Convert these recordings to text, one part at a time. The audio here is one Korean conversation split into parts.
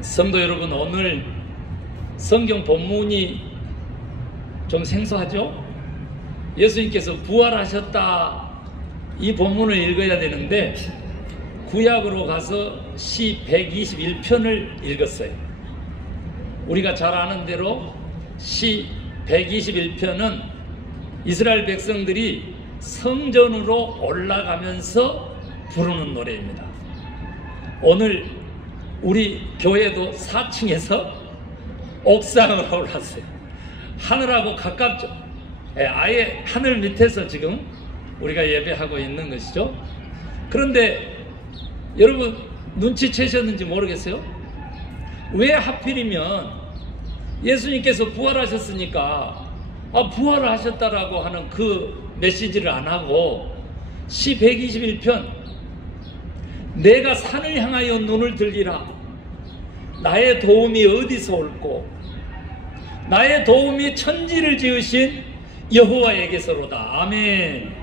성도 여러분, 오늘 성경 본문이 좀 생소하죠? 예수님께서 부활하셨다, 이 본문을 읽어야 되는데 구약으로 가서 시 121편을 읽었어요. 우리가 잘 아는 대로 시 121편은 이스라엘 백성들이 성전으로 올라가면서 부르는 노래입니다. 오늘 우리 교회도 4층에서 옥상으로 올랐어요. 하늘하고 가깝죠. 아예 하늘 밑에서 지금 우리가 예배하고 있는 것이죠. 그런데 여러분 눈치채셨는지 모르겠어요? 왜 하필이면 예수님께서 부활하셨으니까 부활을 하셨다라고 하는 그 메시지를 안 하고 시 121편, 내가 산을 향하여 눈을 들리라, 나의 도움이 어디서 올꼬, 나의 도움이 천지를 지으신 여호와에게서로다. 아멘.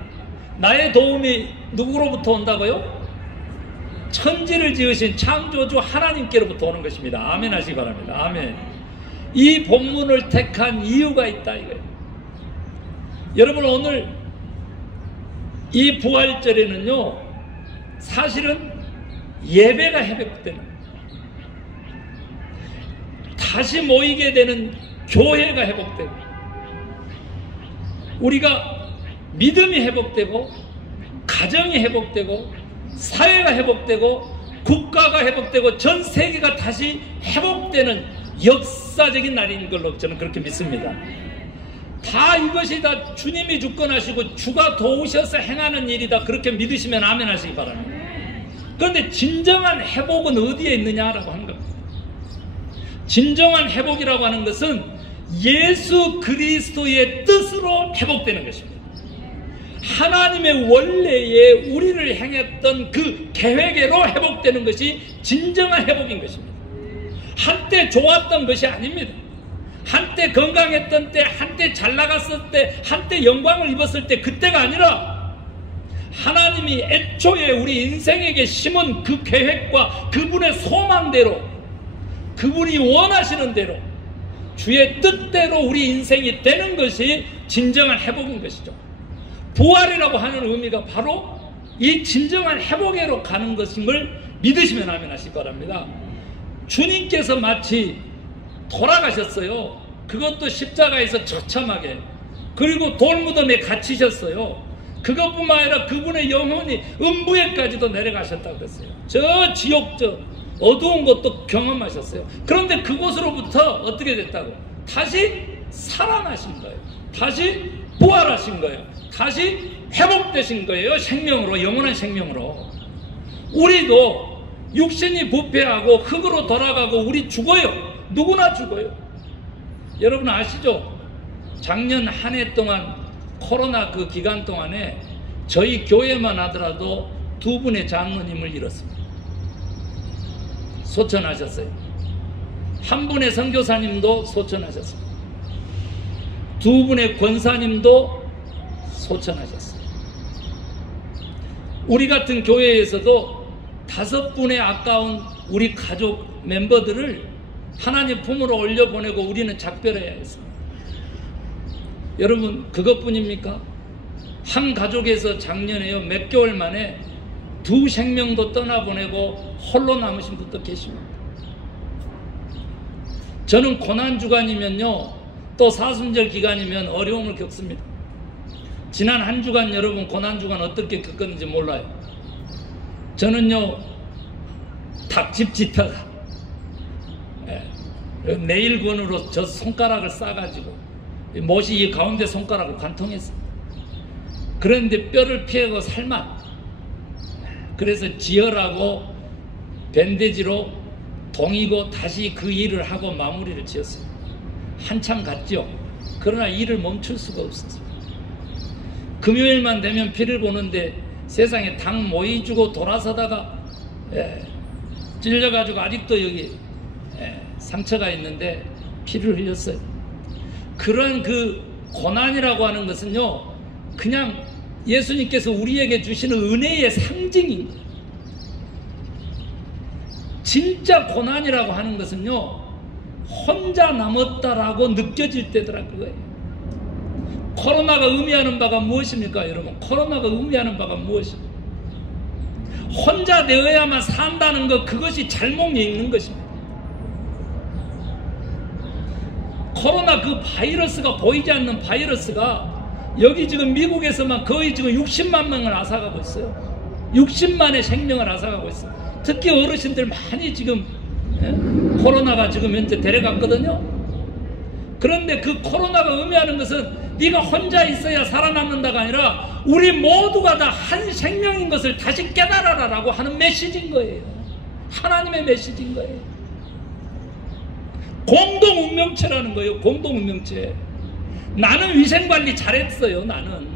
나의 도움이 누구로부터 온다고요? 천지를 지으신 창조주 하나님께로부터 오는 것입니다. 아멘 하시기 바랍니다. 아멘. 이 본문을 택한 이유가 있다 이거예요. 여러분, 오늘 이 부활절에는요, 사실은 예배가 회복되는, 다시 모이게 되는 교회가 회복되고, 우리가 믿음이 회복되고, 가정이 회복되고, 사회가 회복되고, 국가가 회복되고, 전 세계가 다시 회복되는 역사적인 날인 걸로 저는 그렇게 믿습니다. 다 이것이 다 주님이 주권하시고 주가 도우셔서 행하는 일이다, 그렇게 믿으시면 아멘 하시기 바랍니다. 그런데 진정한 회복은 어디에 있느냐라고 하는 겁니다. 진정한 회복이라고 하는 것은 예수 그리스도의 뜻으로 회복되는 것입니다. 하나님의 원래에 우리를 행했던 그 계획으로 회복되는 것이 진정한 회복인 것입니다. 한때 좋았던 것이 아닙니다. 한때 건강했던 때, 한때 잘 나갔을 때, 한때 영광을 입었을 때, 그때가 아니라 하나님이 애초에 우리 인생에게 심은 그 계획과 그분의 소망대로, 그분이 원하시는 대로, 주의 뜻대로 우리 인생이 되는 것이 진정한 회복인 것이죠. 부활이라고 하는 의미가 바로 이 진정한 회복으로 가는 것임을 믿으시면 아멘 하시기 바랍니다. 주님께서 마치 돌아가셨어요. 그것도 십자가에서 처참하게, 그리고 돌무덤에 갇히셨어요. 그것뿐만 아니라 그분의 영혼이 음부에까지도 내려가셨다고 그랬어요. 저 지옥, 저 어두운 것도 경험하셨어요. 그런데 그곳으로부터 어떻게 됐다고? 다시 살아나신 거예요. 다시 부활하신 거예요. 다시 회복되신 거예요. 생명으로, 영원한 생명으로. 우리도 육신이 부패하고 흙으로 돌아가고 우리 죽어요. 누구나 죽어요. 여러분 아시죠? 작년 한 해 동안 코로나 그 기간 동안에 저희 교회만 하더라도 2분의 장로님을 잃었습니다. 소천하셨어요. 한 분의 선교사님도 소천하셨습니다. 2분의 권사님도 소천하셨어요. 우리 같은 교회에서도 5분의 아까운 우리 가족 멤버들을 하나님 품으로 올려보내고 우리는 작별해야 했습니다. 여러분, 그것뿐입니까? 한 가족에서 작년에요, 몇 개월 만에 2 생명도 떠나보내고 홀로 남으신 분도 계십니다. 저는 고난주간이면요, 또 사순절 기간이면 어려움을 겪습니다. 지난 한 주간 여러분 고난주간 어떻게 겪었는지 몰라요. 저는요, 닭집 짓다가 네일건으로 저 손가락을 싸가지고 못이 이 가운데 손가락을 관통했어요. 그런데 뼈를 피하고 살만, 그래서 지혈하고 밴드지로 동이고 다시 그 일을 하고 마무리를 지었어요. 한참 갔죠. 그러나 일을 멈출 수가 없었어요. 금요일만 되면 피를 보는데 세상에 닭 모이 주고 돌아서다가 찔려가지고 아직도 여기 상처가 있는데 피를 흘렸어요. 그런 그 고난이라고 하는 것은요, 그냥 예수님께서 우리에게 주시는 은혜의 상징인 거예요. 진짜 고난이라고 하는 것은요, 혼자 남았다라고 느껴질 때더라 그거예요. 코로나가 의미하는 바가 무엇입니까, 여러분? 코로나가 의미하는 바가 무엇입니까? 혼자 되어야만 산다는 것, 그것이 잘못 읽는 것입니다. 코로나 그 바이러스가, 보이지 않는 바이러스가 여기 지금 미국에서만 거의 지금 60만 명을 앗아가고 있어요. 60만의 생명을 앗아가고 있어요. 특히 어르신들 많이 지금 코로나가 지금 현재 데려갔거든요. 그런데 그 코로나가 의미하는 것은 네가 혼자 있어야 살아남는다가 아니라 우리 모두가 다 한 생명인 것을 다시 깨달아라 라고 하는 메시지인 거예요. 하나님의 메시지인 거예요. 공동운명체라는 거예요. 공동운명체. 나는 위생관리 잘했어요. 나는.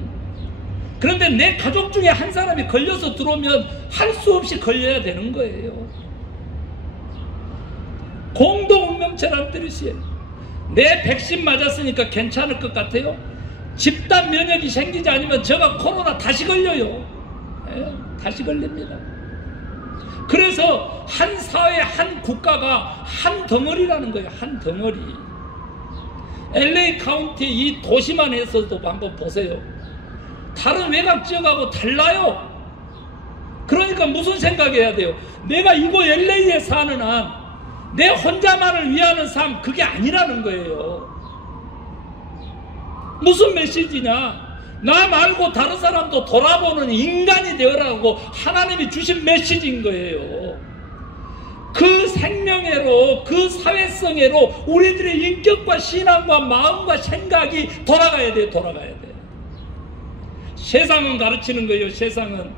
그런데 내 가족 중에 한 사람이 걸려서 들어오면 할 수 없이 걸려야 되는 거예요. 공동운명체라는 뜻이에요. 내 백신 맞았으니까 괜찮을 것 같아요. 집단 면역이 생기지 않으면 제가 코로나 다시 걸려요. 다시 걸립니다. 그래서 한 사회, 한 국가가 한 덩어리라는 거예요. 한 덩어리. LA 카운티 이 도시만 해서도 한번 보세요. 다른 외곽 지역하고 달라요. 그러니까 무슨 생각해야 돼요? 내가 이거 LA에 사는 한 내 혼자만을 위하는 삶, 그게 아니라는 거예요. 무슨 메시지냐? 나 말고 다른 사람도 돌아보는 인간이 되어라고 하나님이 주신 메시지인 거예요. 그 생명애로, 그 사회성애로 우리들의 인격과 신앙과 마음과 생각이 돌아가야 돼요. 돌아가야 돼요. 세상은 가르치는 거예요. 세상은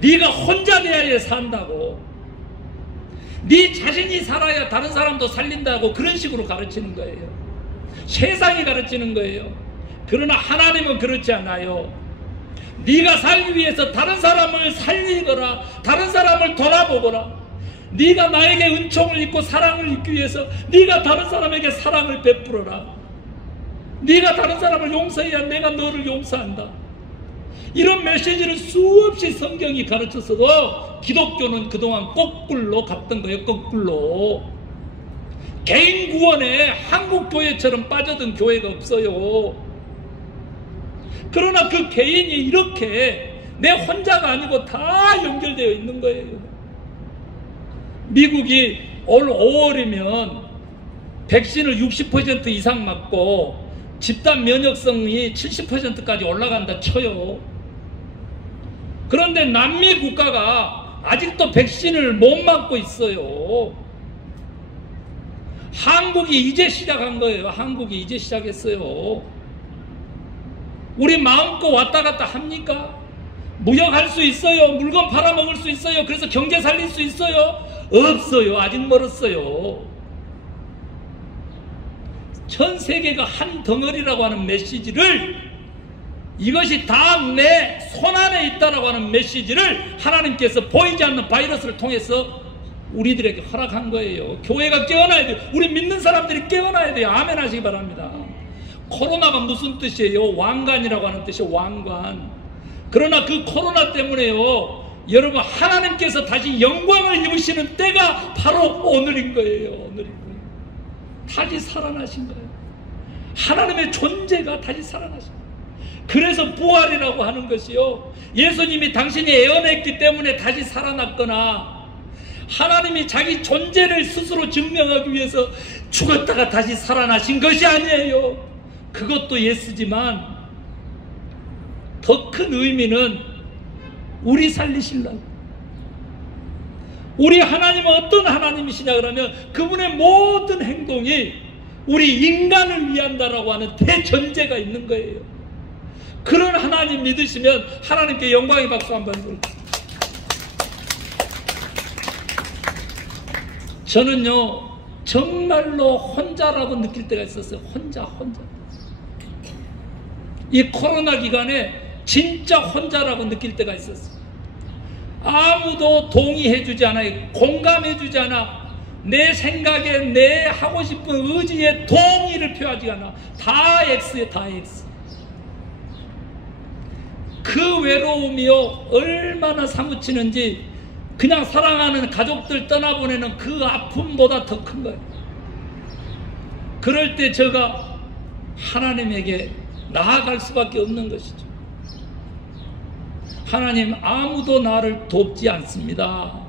네가 혼자 돼야 산다고, 네 자신이 살아야 다른 사람도 살린다고, 그런 식으로 가르치는 거예요. 세상이 가르치는 거예요. 그러나 하나님은 그렇지 않아요. 네가 살기 위해서 다른 사람을 살리거라, 다른 사람을 돌아보거라, 네가 나에게 은총을 입고 사랑을 입기 위해서 네가 다른 사람에게 사랑을 베풀어라, 네가 다른 사람을 용서해야 내가 너를 용서한다. 이런 메시지를 수없이 성경이 가르쳤어도 기독교는 그동안 거꾸로 갔던 거예요. 거꾸로. 개인 구원에 한국 교회처럼 빠져든 교회가 없어요. 그러나 그 개인이 이렇게 내 혼자가 아니고 다 연결되어 있는 거예요. 미국이 올 5월이면 백신을 60% 이상 맞고 집단 면역성이 70%까지 올라간다 쳐요. 그런데 남미 국가가 아직도 백신을 못 맞고 있어요. 한국이 이제 시작한 거예요. 한국이 이제 시작했어요. 우리 마음껏 왔다 갔다 합니까? 무역할 수 있어요. 물건 팔아먹을 수 있어요. 그래서 경제 살릴 수 있어요? 없어요. 아직 멀었어요. 전 세계가 한 덩어리라고 하는 메시지를, 이것이 다 내 손안에 있다라고 하는 메시지를 하나님께서 보이지 않는 바이러스를 통해서 우리들에게 허락한 거예요. 교회가 깨어나야 돼요. 우리 믿는 사람들이 깨어나야 돼요. 아멘 하시기 바랍니다. 코로나가 무슨 뜻이에요? 왕관이라고 하는 뜻이에요. 왕관. 그러나 그 코로나 때문에요, 여러분, 하나님께서 다시 영광을 입으시는 때가 바로 오늘인 거예요. 오늘인 거예요. 다시 살아나신 거예요. 하나님의 존재가 다시 살아나신 거예요. 그래서 부활이라고 하는 것이요, 예수님이 당신이 애원했기 때문에 다시 살아났거나 하나님이 자기 존재를 스스로 증명하기 위해서 죽었다가 다시 살아나신 것이 아니에요. 그것도 예수지만 더 큰 의미는 우리 살리시려고. 우리 하나님은 어떤 하나님이시냐 그러면 그분의 모든 행동이 우리 인간을 위한다라고 하는 대전제가 있는 거예요. 그런 하나님 믿으시면 하나님께 영광의 박수 한번 드립니다. 저는요, 정말로 혼자라고 느낄 때가 있었어요. 혼자. 이 코로나 기간에 진짜 혼자라고 느낄 때가 있었어요. 아무도 동의해주지 않아요. 공감해주지 않아. 내 생각에, 내 하고 싶은 의지에 동의를 표하지 않아. 다 X에 다 X. 그 외로움이요, 얼마나 사무치는지 그냥 사랑하는 가족들 떠나보내는 그 아픔보다 더 큰 거예요. 그럴 때 제가 하나님에게 나아갈 수밖에 없는 것이죠. 하나님, 아무도 나를 돕지 않습니다.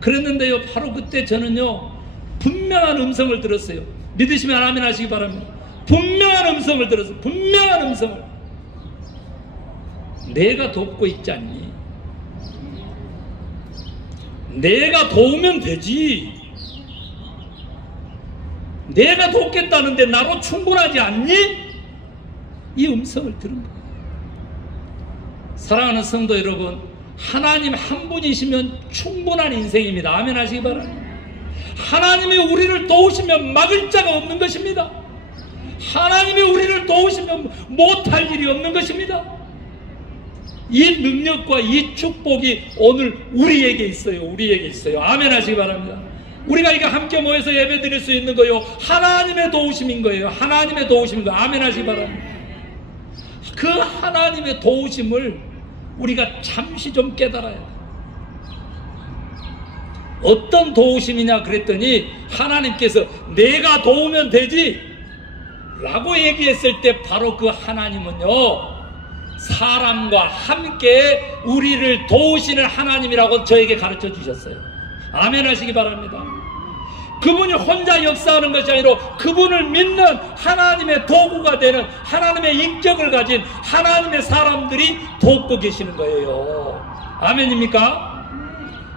그랬는데요, 바로 그때 저는요, 분명한 음성을 들었어요. 믿으시면 아멘 하시기 바랍니다. 분명한 음성을 들었어요. 분명한 음성을. 내가 돕고 있지 않니? 내가 도우면 되지. 내가 돕겠다는데 나로 충분하지 않니? 이 음성을 들은 거예요. 사랑하는 성도 여러분, 하나님 한 분이시면 충분한 인생입니다. 아멘 하시기 바랍니다. 하나님이 우리를 도우시면 막을 자가 없는 것입니다. 하나님이 우리를 도우시면 못할 일이 없는 것입니다. 이 능력과 이 축복이 오늘 우리에게 있어요. 우리에게 있어요. 아멘 하시기 바랍니다. 우리가 이거 함께 모여서 예배 드릴 수 있는 거요, 하나님의 도우심인 거예요. 하나님의 도우심인 거예요. 아멘 하시기 바랍니다. 그 하나님의 도우심을 우리가 잠시 좀 깨달아야 돼요. 어떤 도우심이냐 그랬더니 하나님께서 내가 도우면 되지 라고 얘기했을 때 바로 그 하나님은요, 사람과 함께 우리를 도우시는 하나님이라고 저에게 가르쳐 주셨어요. 아멘 하시기 바랍니다. 그분이 혼자 역사하는 것이 아니라 그분을 믿는 하나님의 도구가 되는 하나님의 인격을 가진 하나님의 사람들이 돕고 계시는 거예요. 아멘입니까?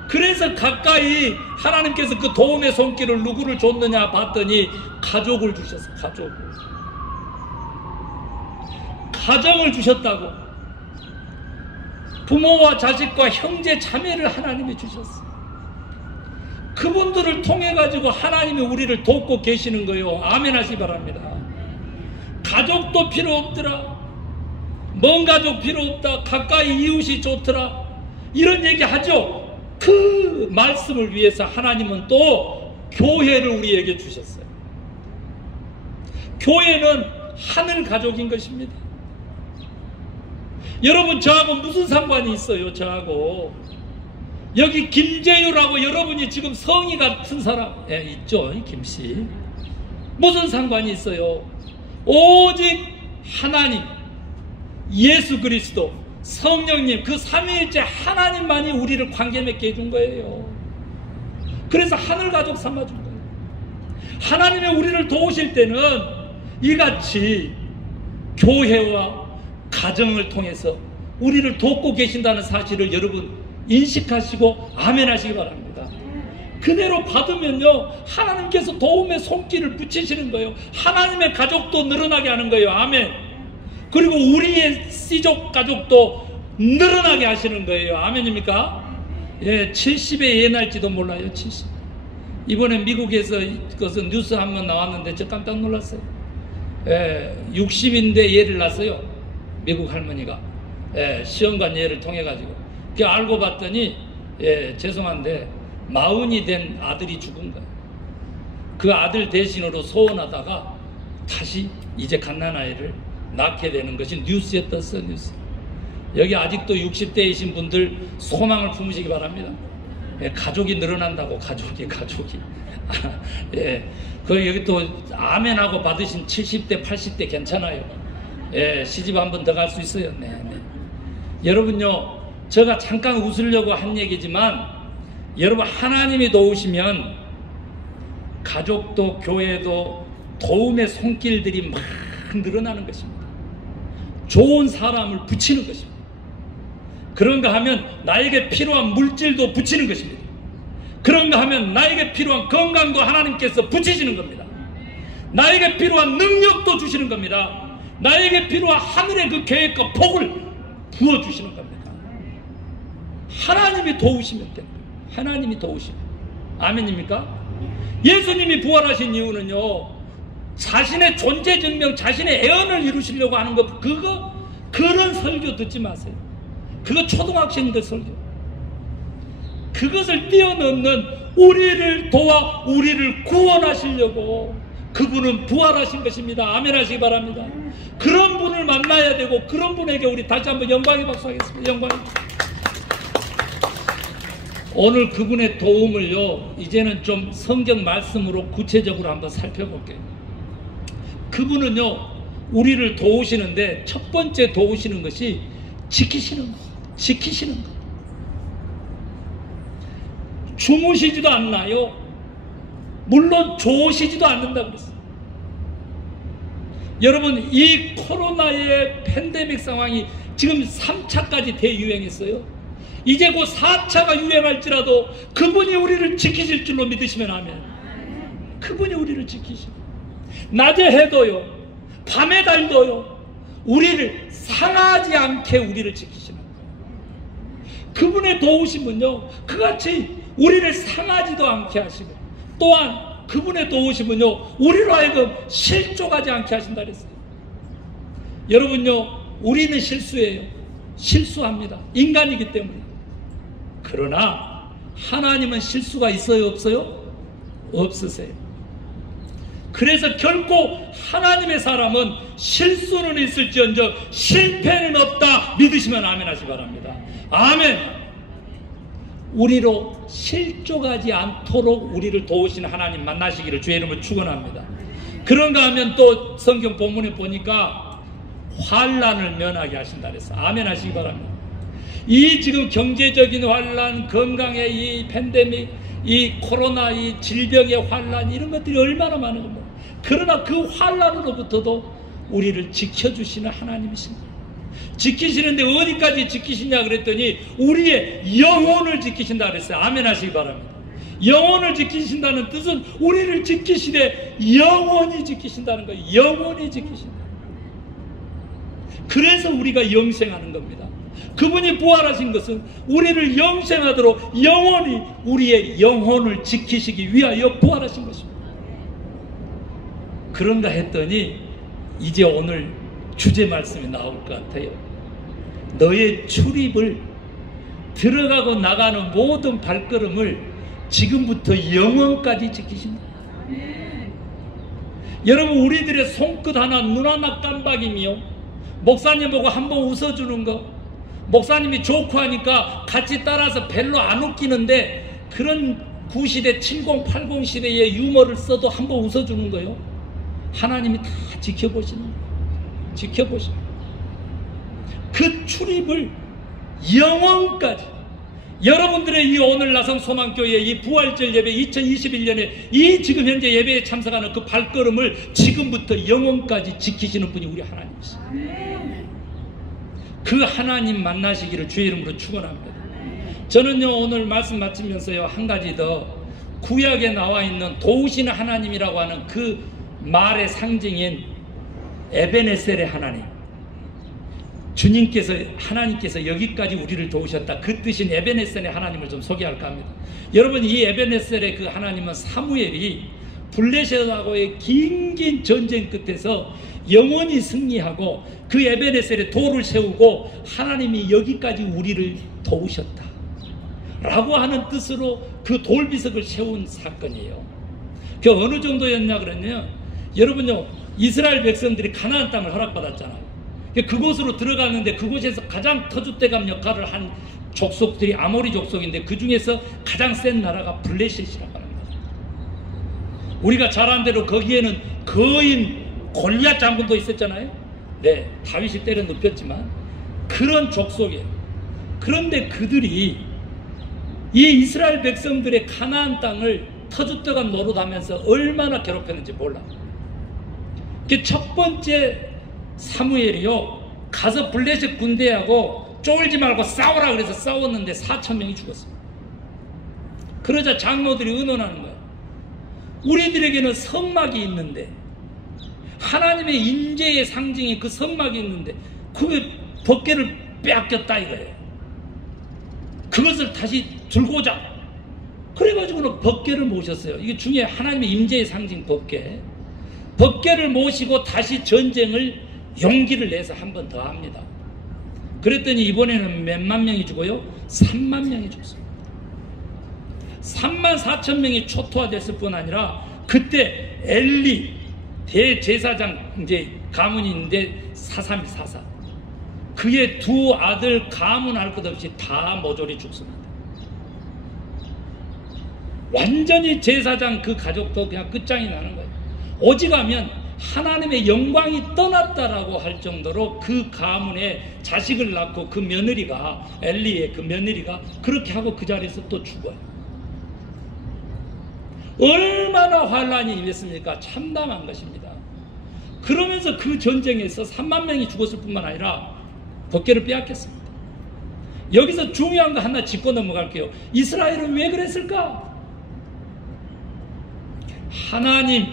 그래서 가까이 하나님께서 그 도움의 손길을 누구를 줬느냐 봤더니 가족을 주셨어요. 가정을 주셨다고. 부모와 자식과 형제 자매를 하나님이 주셨어요. 그분들을 통해 가지고 하나님이 우리를 돕고 계시는 거예요. 아멘 하시기 바랍니다. 가족도 필요 없더라. 먼 가족 필요 없다. 가까이 이웃이 좋더라. 이런 얘기 하죠. 그 말씀을 위해서 하나님은 또 교회를 우리에게 주셨어요. 교회는 하늘 가족인 것입니다. 여러분, 저하고 무슨 상관이 있어요? 저하고 여기 김재유라고 여러분이 지금 성이 같은 사람 있죠? 김씨. 무슨 상관이 있어요? 오직 하나님, 예수 그리스도, 성령님, 그 삼위일체 하나님만이 우리를 관계 맺게 해준 거예요. 그래서 하늘 가족 삼아준 거예요. 하나님의 우리를 도우실 때는 이같이 교회와 가정을 통해서 우리를 돕고 계신다는 사실을 여러분 인식하시고 아멘 하시기 바랍니다. 그대로 받으면요, 하나님께서 도움의 손길을 붙이시는 거예요. 하나님의 가족도 늘어나게 하는 거예요. 아멘. 그리고 우리의 씨족 가족도 늘어나게 하시는 거예요. 아멘입니까? 예, 70에 예 날지도 몰라요. 70. 이번에 미국에서 그것은 뉴스 한번 나왔는데 저 깜짝 놀랐어요. 예, 60인데 예를 낳았어요. 미국 할머니가. 예, 시험관 예를 통해 가지고. 그 알고 봤더니 예, 죄송한데 40이 된 아들이 죽은 거예요. 그 아들 대신으로 소원하다가 다시 이제 갓난아이를 낳게 되는 것이 뉴스에 떴어요. 뉴스. 여기 아직도 60대이신 분들 소망을 품으시기 바랍니다. 예, 가족이 늘어난다고. 가족이 예, 그 여기 또 아멘하고 받으신 70대 80대 괜찮아요. 예, 시집 한 번 더 갈 수 있어요. 네. 여러분요, 제가 잠깐 웃으려고 한 얘기지만 여러분, 하나님이 도우시면 가족도 교회도 도움의 손길들이 막 늘어나는 것입니다. 좋은 사람을 붙이는 것입니다. 그런가 하면 나에게 필요한 물질도 붙이는 것입니다. 그런가 하면 나에게 필요한 건강도 하나님께서 붙이시는 겁니다. 나에게 필요한 능력도 주시는 겁니다. 나에게 필요한 하늘의 그 계획과 복을 부어주시는 겁니다. 하나님이 도우시면 됩니다. 하나님이 도우시면. 아멘입니까? 예수님이 부활하신 이유는요, 자신의 존재 증명, 자신의 애언을 이루시려고 하는 것, 그런 설교 듣지 마세요. 그거 초등학생들 설교. 그것을 뛰어넘는 우리를 도와 우리를 구원하시려고 그분은 부활하신 것입니다. 아멘 하시기 바랍니다. 그런 분을 만나야 되고, 그런 분에게 우리 다시 한번 영광의 박수 하겠습니다. 영광의 박수. 오늘 그분의 도움을요, 이제는 좀 성경 말씀으로 구체적으로 한번 살펴볼게요. 그분은요, 우리를 도우시는데 첫 번째 도우시는 것이 지키시는 거. 지키시는 거. 주무시지도 않나요? 물론 좋으시지도 않는다고 그랬어요. 여러분, 이 코로나의 팬데믹 상황이 지금 3차까지 대유행했어요. 이제 곧 4차가 유행할지라도 그분이 우리를 지키실 줄로 믿으시면 아멘. 그분이 우리를 지키시고, 낮에 해도요, 밤에 달도요, 우리를 상하지 않게 우리를 지키시는 거예요. 그분의 도우심은요, 그같이 우리를 상하지도 않게 하시고, 또한 그분의 도우심은요, 우리로 하여금 실족하지 않게 하신다 그랬어요. 여러분요, 우리는 실수예요. 실수합니다. 인간이기 때문에. 그러나 하나님은 실수가 있어요, 없어요? 없으세요. 그래서 결코 하나님의 사람은 실수는 있을지언정 실패는 없다 믿으시면 아멘 하시 바랍니다. 아멘. 우리로 실족하지 않도록 우리를 도우시는 하나님 만나시기를 주의 이름으로 축원합니다. 그런가 하면 또 성경 본문에 보니까 환난을 면하게 하신다 그랬어. 아멘 하시기 바랍니다. 이 지금 경제적인 환난, 건강의 이 팬데믹, 이 코로나, 이 질병의 환난, 이런 것들이 얼마나 많은 겁니다. 그러나 그 환난으로부터도 우리를 지켜주시는 하나님이십니다. 지키시는데 어디까지 지키시냐 그랬더니 우리의 영혼을 지키신다 그랬어요. 아멘 하시기 바랍니다. 영혼을 지키신다는 뜻은 우리를 지키시되 영원히 지키신다는 거예요. 영원히 지키신다. 그래서 우리가 영생하는 겁니다. 그분이 부활하신 것은 우리를 영생하도록 영원히 우리의 영혼을 지키시기 위하여 부활하신 것입니다. 그런가 했더니 이제 오늘 주제 말씀이 나올 것 같아요. 너의 출입을, 들어가고 나가는 모든 발걸음을 지금부터 영원까지 지키신다. 여러분, 우리들의 손끝 하나, 눈 하나 깜박이며 목사님 보고 한번 웃어주는 거, 목사님이 좋고 하니까 같이 따라서 별로 안 웃기는데 그런 9시대, 70, 80 시대의 유머를 써도 한번 웃어주는 거요. 하나님이 다 지켜보시는 거예요. 지켜보시는 거예요. 그 출입을 영원까지, 여러분들의 이 오늘 나성 소망교회 이 부활절 예배 2021년에 이 지금 현재 예배에 참석하는 그 발걸음을 지금부터 영원까지 지키시는 분이 우리 하나님이십니다. 그 하나님 만나시기를 주의 이름으로 축원합니다. 저는요, 오늘 말씀 마치면서요, 한 가지 더 구약에 나와 있는 도우시는 하나님이라고 하는 그 말의 상징인 에베네셀의 하나님, 주님께서, 하나님께서 여기까지 우리를 도우셨다, 그 뜻인 에베네셀의 하나님을 좀 소개할까 합니다. 여러분, 이 에베네셀의 그 하나님은 사무엘이 블레셋하고의 긴 전쟁 끝에서 영원히 승리하고 그 에베네셀에 돌을 세우고 하나님이 여기까지 우리를 도우셨다 라고 하는 뜻으로 그 돌비석을 세운 사건이에요. 그 어느 정도였냐 그러면, 여러분요, 이스라엘 백성들이 가나안 땅을 허락받았잖아요. 그곳으로 들어갔는데 그곳에서 가장 터줏대감 역할을 한 족속들이 아모리 족속인데 그 중에서 가장 센 나라가 블레셋이라고 합니다. 우리가 잘 아는 대로 거기에는 거인 골리앗 장군도 있었잖아요. 네, 다윗이 때려 눕혔지만 그런 족속이에요. 그런데 그들이 이 이스라엘 백성들의 가나안 땅을 터줏대감 노릇하면서 얼마나 괴롭혔는지 몰라. 첫 번째 사무엘이요, 가서 블레셋 군대하고 쫄지 말고 싸우라 그래서 싸웠는데 4,000명이 죽었어요. 그러자 장로들이 의논하는 거예요. 우리들에게는 성막이 있는데, 하나님의 인재의 상징이 그 성막이 있는데 그게 법궤를 빼앗겼다 이거예요. 그것을 다시 들고 오자. 그래가지고는 법궤를 모셨어요. 이게 중요해. 하나님의 인재의 상징 법궤. 법궤를 모시고 다시 전쟁을 용기를 내서 한 번 더 합니다. 그랬더니 이번에는 몇만 명이 죽어요? 3만 명이 죽습니다. 34,000명이 초토화됐을 뿐 아니라 그때 엘리 대제사장 이제 가문이 있는데 사삼이사사, 그의 두 아들 가문 할 것 없이 다 모조리 죽습니다. 완전히 제사장 그 가족도 그냥 끝장이 나는 거예요. 오직하면 하나님의 영광이 떠났다라고 할 정도로 그 가문에 자식을 낳고 그 며느리가, 엘리의 그 며느리가 그렇게 하고 그 자리에서 또 죽어요. 얼마나 환란이 임했습니까? 참담한 것입니다. 그러면서 그 전쟁에서 3만 명이 죽었을 뿐만 아니라 법궤를 빼앗겼습니다. 여기서 중요한 거 하나 짚고 넘어갈게요. 이스라엘은 왜 그랬을까? 하나님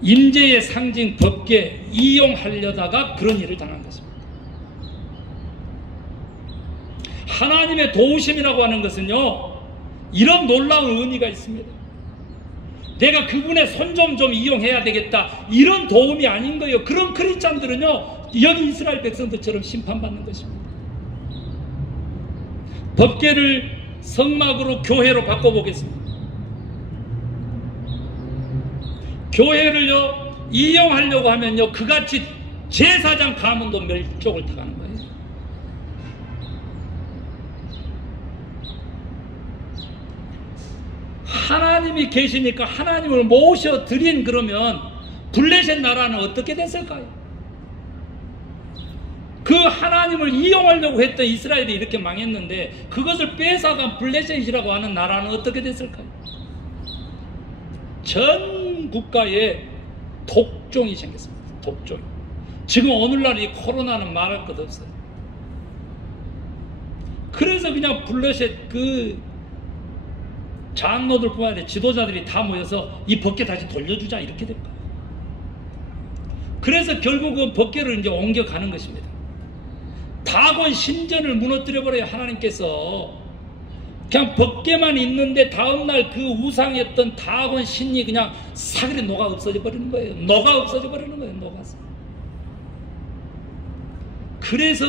임재의 상징 법궤 이용하려다가 그런 일을 당한 것입니다. 하나님의 도우심이라고 하는 것은요, 이런 놀라운 의미가 있습니다. 내가 그분의 손 좀 이용해야 되겠다, 이런 도움이 아닌 거예요. 그런 크리스찬들은요, 여기 이스라엘 백성들처럼 심판받는 것입니다. 법궤를 성막으로 교회로 바꿔보겠습니다. 교회를요 이용하려고 하면요 그같이 제사장 가문도 멸족을 당하는 거예요. 하나님이 계시니까 하나님을 모셔드린 그러면 블레셋 나라는 어떻게 됐을까요? 그 하나님을 이용하려고 했던 이스라엘이 이렇게 망했는데 그것을 뺏어간 블레셋이라고 하는 나라는 어떻게 됐을까요? 전 국가에 독종이 생겼습니다. 독종이. 지금 오늘날 이 코로나는 말할 것 없어요. 그래서 그냥 블레셋 그 장로들뿐만 아니라 지도자들이 다 모여서 이 법궤 다시 돌려주자 이렇게 된 거예요. 그래서 결국은 법궤를 이제 옮겨가는 것입니다. 다곤 신전을 무너뜨려버려요. 하나님께서 그냥 법궤만 있는데 다음날 그 우상이었던 다곤 신이 그냥 사그리 녹아 없어져 버리는 거예요. 녹아 없어져 버리는 거예요. 녹아서. 그래서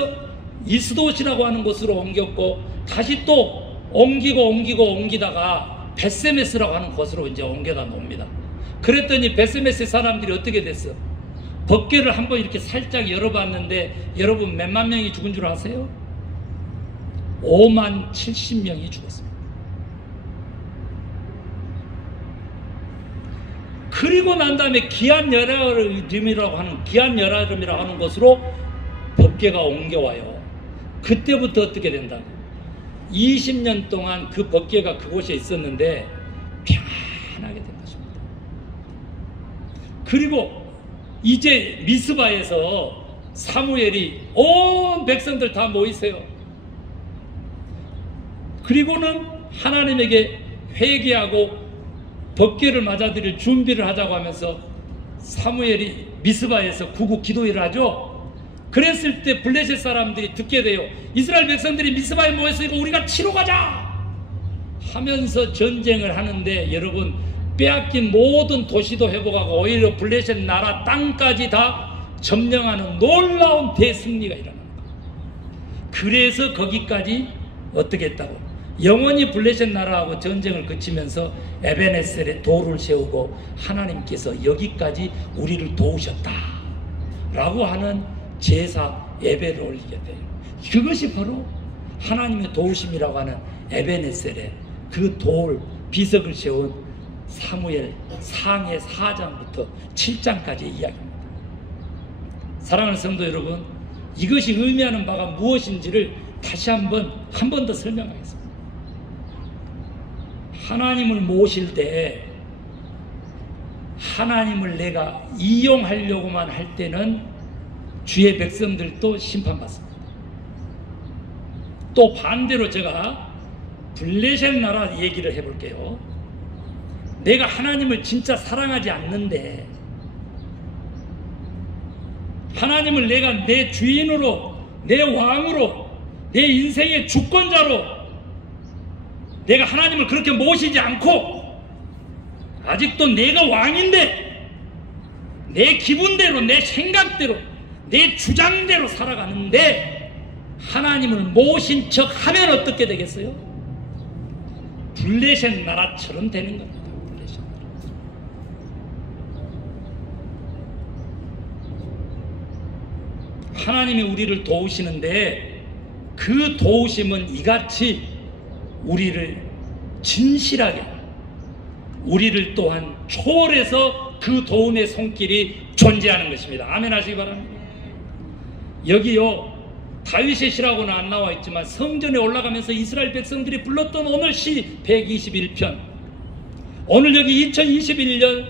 이스돗이라고 하는 곳으로 옮겼고 다시 또 옮기다가 베세메스라고 하는 곳으로 이제 옮겨다 놓습니다. 그랬더니 베세메스 사람들이 어떻게 됐어? 법궤를 한번 이렇게 살짝 열어봤는데 여러분 몇만 명이 죽은 줄 아세요? 5만 70명이 죽었습니다. 그리고 난 다음에 기한여라름이라고 하는 곳으로 법궤가 옮겨와요. 그때부터 어떻게 된다고? 20년 동안 그 법궤가 그곳에 있었는데 편하게 된 것입니다. 그리고 이제 미스바에서 사무엘이 온 백성들 다 모이세요. 그리고는 하나님에게 회개하고 법궤를 맞아들일 준비를 하자고 하면서 사무엘이 미스바에서 구국 기도회를 하죠. 그랬을 때 블레셋 사람들이 듣게 돼요. 이스라엘 백성들이 미스바에 모여서 이거 우리가 치러 가자 하면서 전쟁을 하는데 여러분 빼앗긴 모든 도시도 회복하고 오히려 블레셋 나라 땅까지 다 점령하는 놀라운 대승리가 일어납니다. 그래서 거기까지 어떻게 했다고? 영원히 블레셋 나라하고 전쟁을 그치면서 에베네셀에 돌을 세우고 하나님께서 여기까지 우리를 도우셨다 라고 하는 제사 예배를 올리게 돼요. 그것이 바로 하나님의 도우심이라고 하는 에베네셀에 그 돌 비석을 세운 사무엘 상해 4장부터 7장까지의 이야기입니다. 사랑하는 성도 여러분, 이것이 의미하는 바가 무엇인지를 다시 한 번 더 설명하겠습니다. 하나님을 모실 때 하나님을 내가 이용하려고만 할 때는 주의 백성들도 심판받습니다. 또 반대로 제가 블레셋 나라 얘기를 해볼게요. 내가 하나님을 진짜 사랑하지 않는데 하나님을 내가 내 주인으로, 내 왕으로, 내 인생의 주권자로 내가 하나님을 그렇게 모시지 않고 아직도 내가 왕인데 내 기분대로, 내 생각대로, 내 주장대로 살아가는데 하나님을 모신 척 하면 어떻게 되겠어요? 블레셋 나라처럼 되는 겁니다. 블레셋 나라. 하나님이 우리를 도우시는데 그 도우심은 이같이 우리를 진실하게 우리를 또한 초월해서 그 도움의 손길이 존재하는 것입니다. 아멘 하시기 바랍니다. 여기요, 다윗의 시라고는 안 나와 있지만 성전에 올라가면서 이스라엘 백성들이 불렀던 오늘 시 121편, 오늘 여기 2021년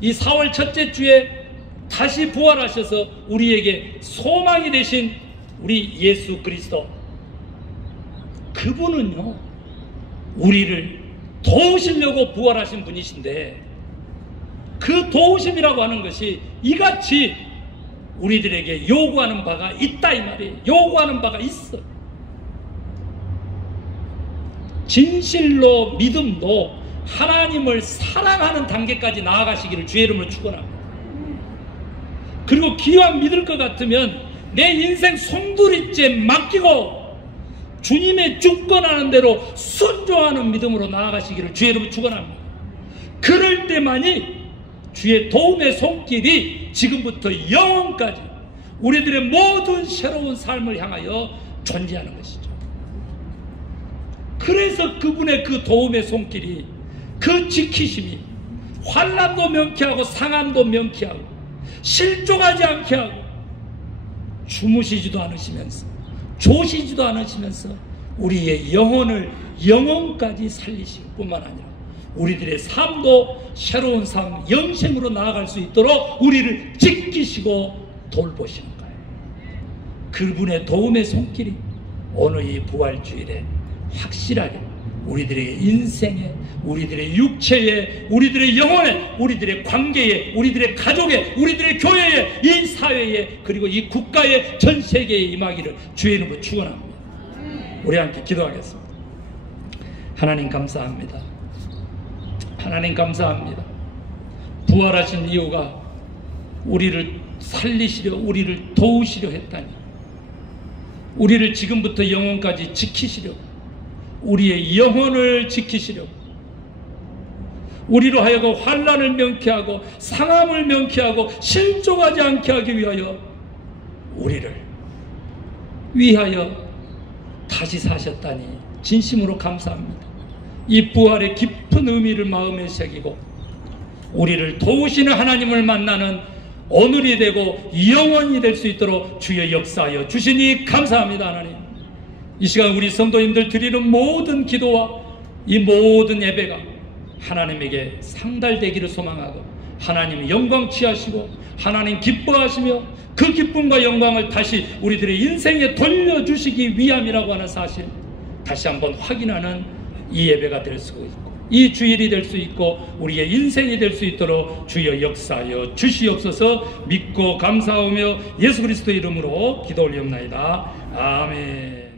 이 4월 첫째 주에 다시 부활하셔서 우리에게 소망이 되신 우리 예수 그리스도, 그분은요 우리를 도우시려고 부활하신 분이신데, 그 도우심이라고 하는 것이 이같이 우리들에게 요구하는 바가 있다 이 말이에요. 요구하는 바가 있어. 진실로 믿음도 하나님을 사랑하는 단계까지 나아가시기를 주의 이름으로 축원합니다. 그리고 기왕 믿을 것 같으면 내 인생 송두리째 맡기고 주님의 주권하는 대로 순종하는 믿음으로 나아가시기를 주의 이름으로 축원합니다. 그럴 때만이 주의 도움의 손길이 지금부터 영원까지 우리들의 모든 새로운 삶을 향하여 존재하는 것이죠. 그래서 그분의 그 도움의 손길이, 그 지키심이 환난도 명쾌하고 상함도 명쾌하고 실족하지 않게 하고 주무시지도 않으시면서 조시지도 않으시면서 우리의 영혼을 영혼까지 살리실 뿐만 아니라 우리들의 삶도 새로운 삶, 영생으로 나아갈 수 있도록 우리를 지키시고 돌보시는 거예요. 그분의 도움의 손길이 오늘 이 부활주일에 확실하게 우리들의 인생에, 우리들의 육체에, 우리들의 영혼에, 우리들의 관계에, 우리들의 가족에, 우리들의 교회에, 이 사회에, 그리고 이 국가에, 전 세계에 임하기를 주의 이름으로 축원합니다. 우리 함께 기도하겠습니다. 하나님 감사합니다. 하나님 감사합니다. 부활하신 이유가 우리를 살리시려, 우리를 도우시려 했다니, 우리를 지금부터 영혼까지 지키시려, 우리의 영혼을 지키시려, 우리로 하여금 환난을 명쾌하고 상함을 명쾌하고 실족하지 않게 하기 위하여 우리를 위하여 다시 사셨다니 진심으로 감사합니다. 이 부활의 깊은 의미를 마음에 새기고 우리를 도우시는 하나님을 만나는 오늘이 되고 영원히 될 수 있도록 주여 역사하여 주시니 감사합니다. 하나님, 이 시간 우리 성도님들 드리는 모든 기도와 이 모든 예배가 하나님에게 상달되기를 소망하고 하나님 영광 취하시고 하나님 기뻐하시며 그 기쁨과 영광을 다시 우리들의 인생에 돌려주시기 위함이라고 하는 사실 다시 한번 확인하는 이 예배가 될 수 있고 이 주일이 될 수 있고 우리의 인생이 될 수 있도록 주여 역사하여 주시옵소서. 믿고 감사하며 예수 그리스도 이름으로 기도 올리옵나이다. 아멘.